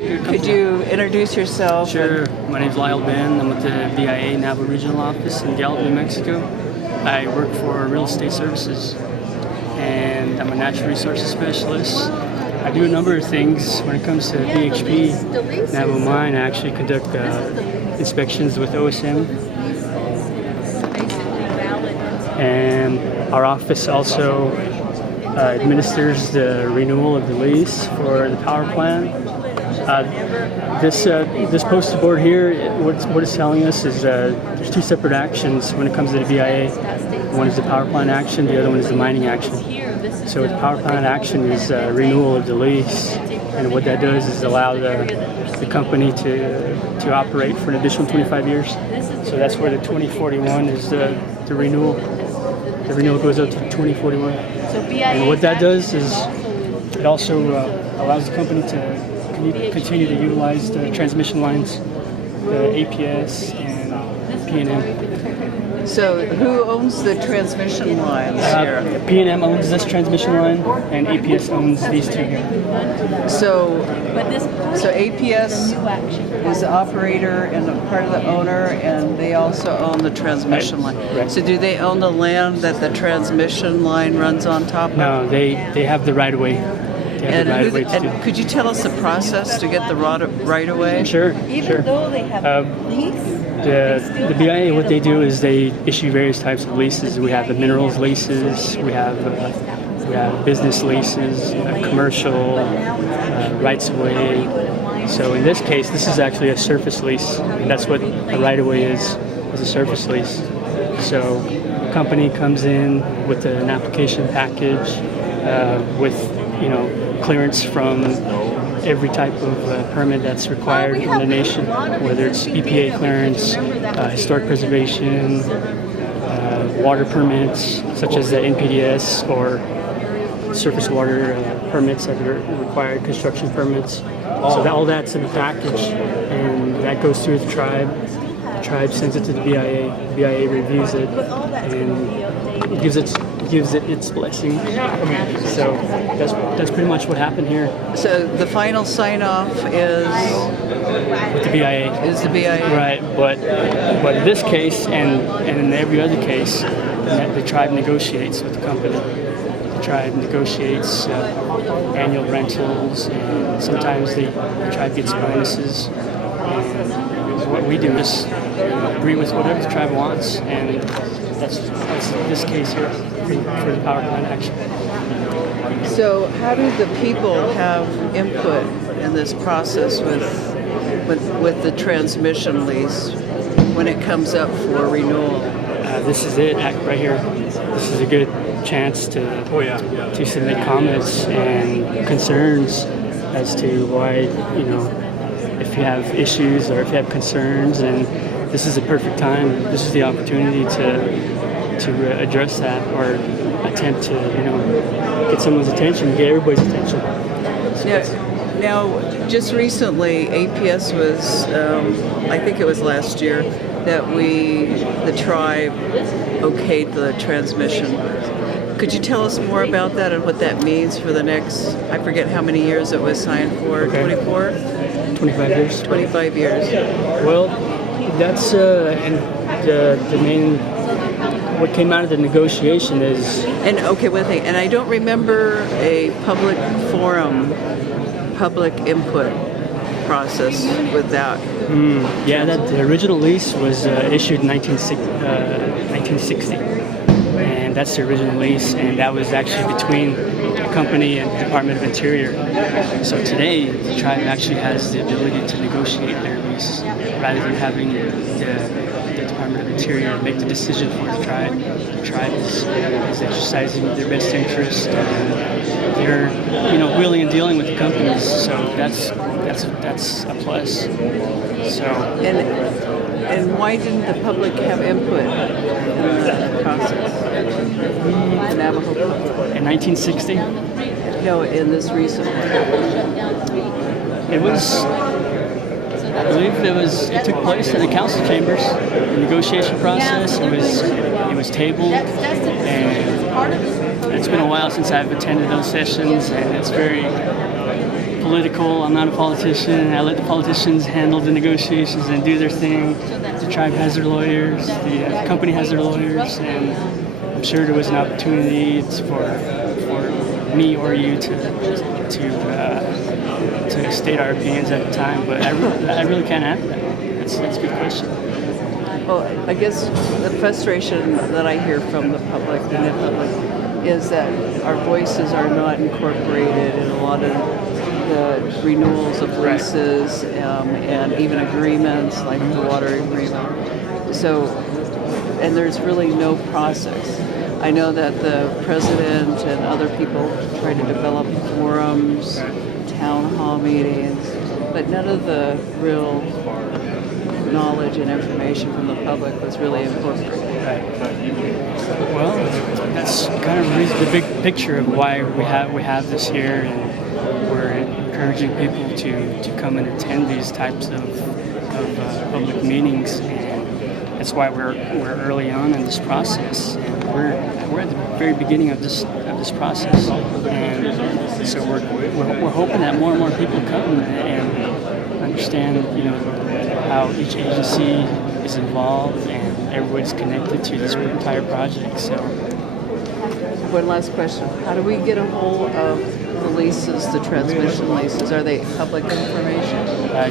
Could you introduce yourself? Sure. My name is Lyle. I'm with the BIA Navajo Regional Office in Gallup, New Mexico. I work for Real Estate Services, and I'm a natural resources specialist. I do a number of things when it comes to BHP, Navajo Mine. I actually conduct inspections with OSM, and our office also administers the renewal of the lease for the power plant. This posted board here, what it's telling us is there's two separate actions when it comes to the BIA. One is the power plant action, the other one is the mining action. So the power plant action is renewal of the lease, and what that does is allow the company to operate for an additional 25 years. So that's where the 2041 is the renewal. The renewal goes up to 2041. And what that does is it also allows the company to continue to utilize the transmission lines, the APS and P&M. So who owns the transmission lines here? P&M owns this transmission line, and APS owns these two here. So APS is the operator and a part of the owner, and they also own the transmission line. Right. So do they own the land that the transmission line runs on top of? No, they have the right of way. And could you tell us the process to get the right of way? Sure. Though they have lease? The BIA, what they do is they issue various types of leases. We have the minerals leases, we have business leases, commercial, rights of way. So in this case, this is actually a surface lease. And that's what a right of way is a surface lease. So the company comes in with an application package with clearance from every type of permit that's required in the nation, whether it's EPA clearance, historic preservation, water permits such as the NPDES, or surface water permits that are required, construction permits. So all that's in the package, and that goes through the tribe. The tribe sends it to the BIA. The BIA reviews it and gives it its blessing. So that's pretty much what happened here. So the final sign-off is With the BIA. Is the BIA. Right, but in this case and in every other case, the tribe negotiates with the company. The tribe negotiates annual rentals, and sometimes the tribe gets bonuses. And what we do is agree with whatever the tribe wants, and that's this case here for the power plant action. So how do the people have input in this process with the transmission lease when it comes up for renewal? This is it right here. This is a good chance to submit comments and concerns as to why, if you have issues or if you have concerns, and this is a perfect time. This is the opportunity to address that, or attempt to get someone's attention, get everybody's attention. Now, just recently, APS was, I think it was last year, that the tribe okayed the transmission. Could you tell us more about that and what that means for the next, I forget how many years it was signed for, Okay. 24? 25 years. 25 years. Well, that's and the main. What came out of the negotiation is. And okay, one thing, and I don't remember a public forum, public input process with that. The original lease was issued in 1960, and that's the original lease, and that was actually between the company and the Department of Interior. So today, the tribe actually has the ability to negotiate their lease rather than having the Department of Interior make the decision for the tribe. The tribe is exercising their best interest, and they're wheeling and dealing with the companies. So that's a plus. So and why didn't the public have input in the process? The Navajo public. in 1960, No, in this recent one. it was. I believe it took place in the council chambers. The negotiation process. It was tabled, and it's been a while since I've attended those sessions, and it's very political. I'm not a politician. I let the politicians handle the negotiations and do their thing. The tribe has their lawyers. The company has their lawyers, and I'm sure there was an opportunity for me or you to state our opinions at the time. But I really can't answer that. That's a good question. Well, I guess the frustration that I hear from the public and the public is that our voices are not incorporated in a lot of the renewals of leases and even agreements like the water agreement. So, and there's really no process. I know that the president and other people try to develop forums, town hall meetings, but none of the real knowledge and information from the public was really incorporated. Right. Well, that's kind of the big picture of why we have this here, and we're encouraging people to come and attend these types of public meetings, and that's why we're early on in this process, and we're at the very beginning of this process, and so we're hoping that more and more people come and understand, how each agency is involved and everybody's connected to this entire project. So, one last question: how do we get a hold of the leases, the transmission leases? Are they public information?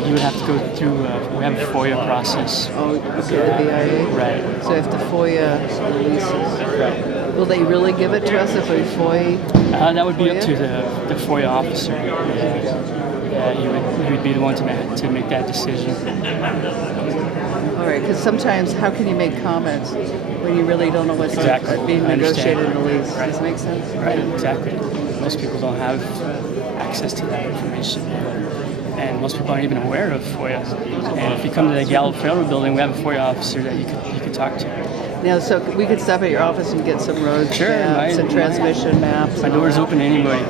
you would have to go through. We have a FOIA process. Oh, okay, the BIA. Right. So you have to FOIA the leases. Right. Will they really give it to us if we FOIA? That would be up to the FOIA officer. He would be the one to make that decision. All right, because sometimes how can you make comments when you really don't know what's Exactly. being I negotiated understand. in the lease? Right. Does that make sense? Right, exactly. Most people don't have access to that information, and most people aren't even aware of FOIA. And if you come to the Gallup Federal Building, we have a FOIA officer that you could talk to. Now, so we could stop at your office and get some road Sure, maps and transmission maps. My door's open to anybody.